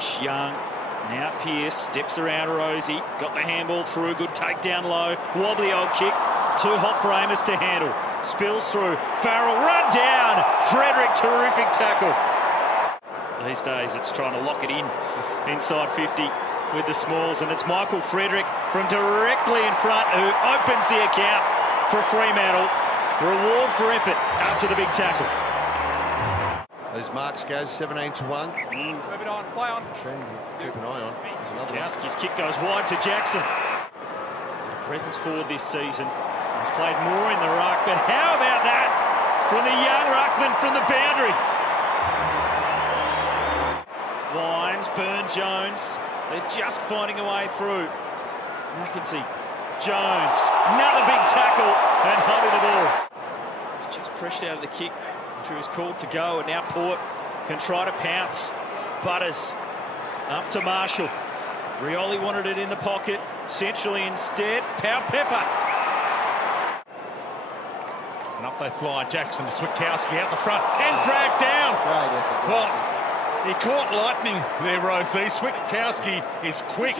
Bush, Young. Now Pearce steps around Rosie. Got the handball through. Good takedown low. Wobbly old kick. Too hot for Amos to handle. Spills through. Farrell run down. Frederick, terrific tackle. These days it's trying to lock it in inside 50 with the smalls. And it's Michael Frederick from directly in front who opens the account for Fremantle. Reward for effort after the big tackle. As Marks goes 17-1. Move it on, play on. Trend, keep an eye on. Kowski's kick goes wide to Jackson. The presence forward this season. He's played more in the ruck, but how about that from the young ruckman from the boundary? Wines, Burn-Jones. They're just finding a way through. McKenzie, Jones, another big tackle and holding the ball. Just pressured out of the kick. He was called to go, and now Port can try to pounce. Butters up to Marshall. Rioli wanted it in the pocket. Centrally instead, Pepper. And up they fly. Jackson to Switkowski out the front and dragged down. Well, he caught lightning there, Rosie. Switkowski is quick.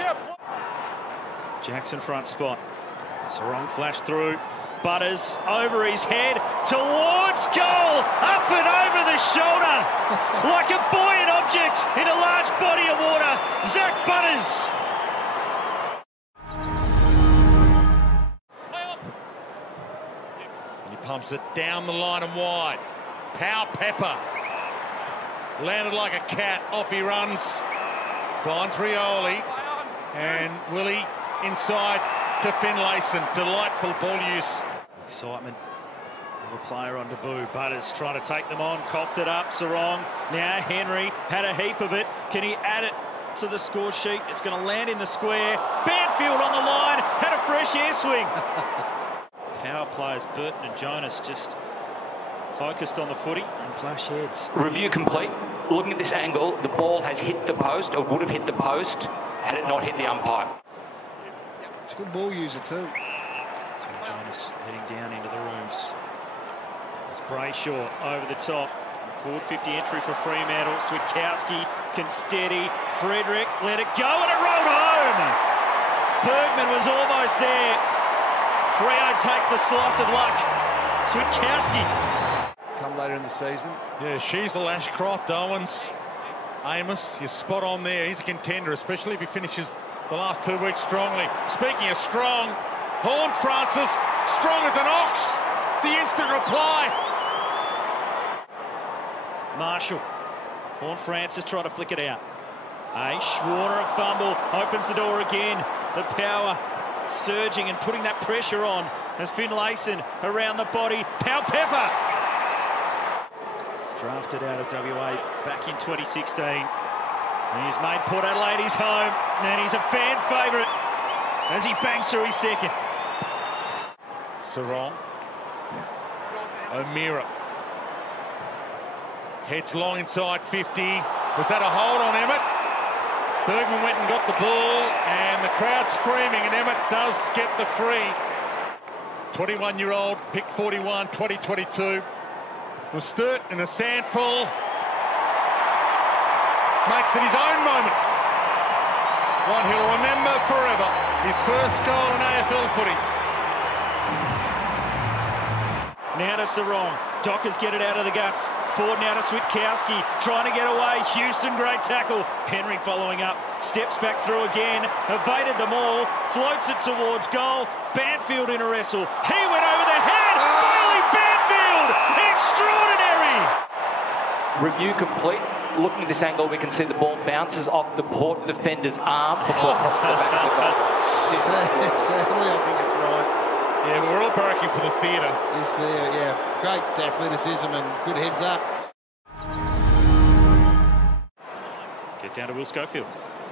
Jackson front spot. Sarong flash through. Butters over his head towards goal, up and over the shoulder, like a buoyant object in a large body of water. Zach Butters. And he pumps it down the line and wide. Pepper landed like a cat. Off he runs. Finds Rioli and Willie inside to Finlayson. Delightful ball use. Excitement of a player on debut. Butters trying to take them on. Coughed it up. Sarong. Now Henry had a heap of it. Can he add it to the score sheet? It's going to land in the square. Banfield on the line. Had a fresh air swing. Power players Burton and Jonas just focused on the footy and clash heads. Review complete. Looking at this angle, the ball has hit the post, or would have hit the post, had it not hit the umpire. It's a good ball user too. Tom Jonas heading down into the rooms. It's Brayshaw over the top. Forward 50 entry for Fremantle. Switkowski can steady. Frederick let it go and it rolled home. Bergman was almost there. Freo take the slice of luck. Switkowski. Come later in the season. Yeah, Sheasel, Ashcroft, Owens, Amos, you're spot on there. He's a contender, especially if he finishes the last 2 weeks strongly. Speaking of strong, Horn Francis, strong as an ox. The instant reply. Marshall. Horn Francis trying to flick it out. Schwarner a fumble. Opens the door again. The power surging and putting that pressure on as Finlayson around the body. Pepper. Drafted out of WA back in 2016. And he's made Port Adelaide his home. And he's a fan favourite as he bangs through his second. Sarong. O'Meara. Heads long inside 50. Was that a hold on Emmett? Bergman went and got the ball, and the crowd screaming, and Emmett does get the free. 21-year-old, pick 41, 2022. Was Sturt in a sandful. Makes it his own moment. One he'll remember forever. His first goal in AFL footy. Now to Sarong. Dockers get it out of the guts. Forward now to Switkowski. Trying to get away. Houston, great tackle. Henry following up. Steps back through again. Evaded them all. Floats it towards goal. Banfield in a wrestle. He went over the head. Bailey Banfield. Extraordinary. Review complete. Looking at this angle, we can see the ball bounces off the Port defender's arm before the back of the goal. Sadly, I think it's right. Yeah, we're all barracking for the theatre. Is there, yeah. Great athleticism and good heads up. Get down to Will Schofield.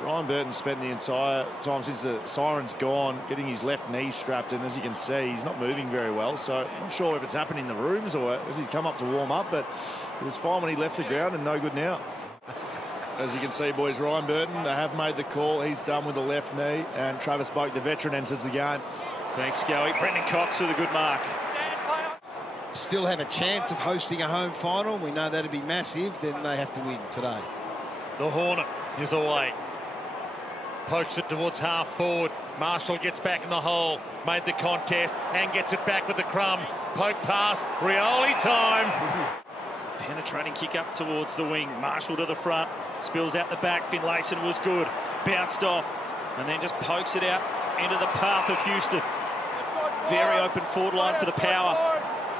Ryan Burton spent the entire time since the siren's gone getting his left knee strapped, and as you can see, he's not moving very well. So I'm not sure if it's happened in the rooms or as he's come up to warm up, but it was fine when he left the ground and no good now. As you can see, boys, Ryan Burton, they have made the call. He's done with the left knee, and Travis Boak, the veteran, enters the game. Thanks, Scully. Brendan Cox with a good mark. Still have a chance of hosting a home final. We know that'd be massive. Then they have to win today. The Hornet is away. Pokes it towards half forward. Marshall gets back in the hole, made the contest and gets it back with the crumb. Poke pass, Rioli time. Penetrating kick up towards the wing. Marshall to the front, spills out the back. Finlayson was good, bounced off, and then just pokes it out into the path of Houston. Very open forward line for the Power.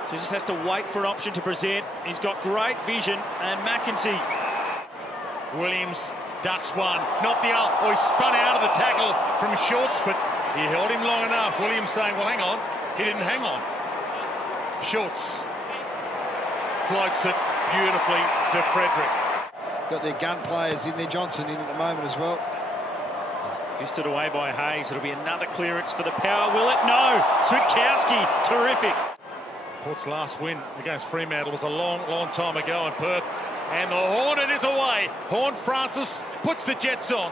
So he just has to wait for an option to present. He's got great vision, and McEntee. Williams ducks one, not the other. Oh, he spun out of the tackle from Schultz, but he held him long enough. Williams saying, well, hang on. He didn't hang on. Schultz floats it beautifully to Frederick. Got their gun players in there. Johnson in at the moment as well. Fisted away by Hayes. It'll be another clearance for the Power. Will it? No. Switkowski, terrific. Port's last win against Fremantle was a long, long time ago in Perth. And the Hornet is away. Horne-Francis puts the Jets on.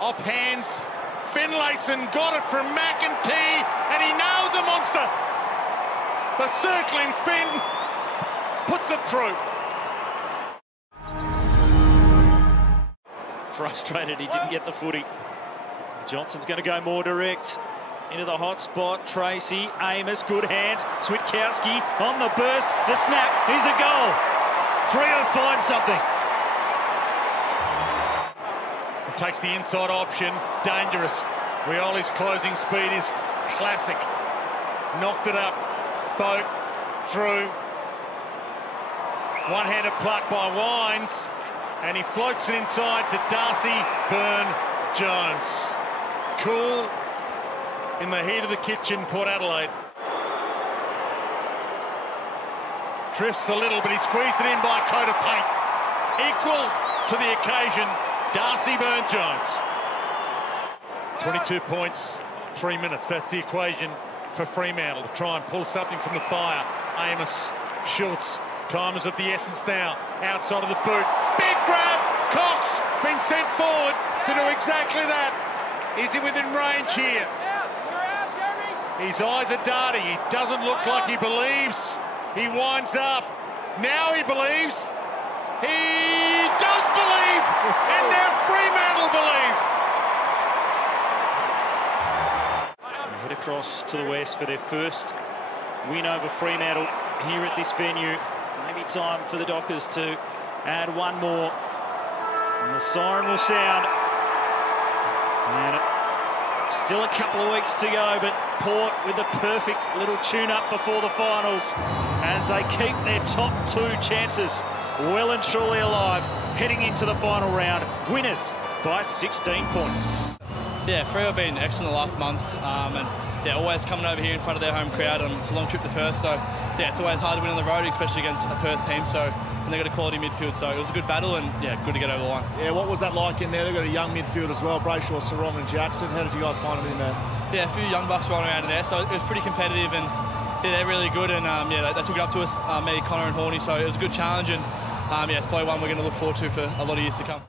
Off hands. Finlayson got it from McEntee, and he nails the monster. The circling Finn puts it through. Frustrated he didn't get the footy. Johnson's going to go more direct. Into the hot spot. Tracy, Amos, good hands. Switkowski on the burst. The snap. Here's a goal. Freo finds something. Takes the inside option. Dangerous. Rioli's closing speed is classic. Knocked it up. Boat through. One-handed pluck by Wines. And he floats it inside to Darcy Byrne-Jones. Cool in the heat of the kitchen, Port Adelaide. Drifts a little, but he squeezed it in by a coat of paint. Equal to the occasion, Darcy Byrne-Jones. 22 points, 3 minutes. That's the equation for Fremantle to try and pull something from the fire. Amos, Schultz, time is of the essence now. Outside of the boot, big grab. Cox been sent forward to do exactly that. Is he within range here? His eyes are darting. He doesn't look like he believes. He winds up. Now he believes. He does believe. And now Fremantle believe. Head across to the west for their first win over Fremantle here at this venue. Maybe time for the Dockers to add one more. And the siren will sound. And still a couple of weeks to go, but Port with the perfect little tune-up before the finals as they keep their top two chances well and truly alive heading into the final round. Winners by 16 points. Yeah, Freo have been excellent the last month, and yeah, always coming over here in front of their home crowd. And it's a long trip to Perth, so yeah, it's always hard to win on the road, especially against a Perth team. So, and they got a quality midfield, so it was a good battle, and yeah, good to get over the line. Yeah, what was that like in there? They've got a young midfield as well, Brayshaw, Sarong and Jackson. How did you guys find them in there? Yeah, a few young bucks rolling around in there, so it was pretty competitive, and yeah, they're really good, and yeah, they took it up to us, me, Connor and Horney, so it was a good challenge, and yeah, it's probably one we're going to look forward to for a lot of years to come.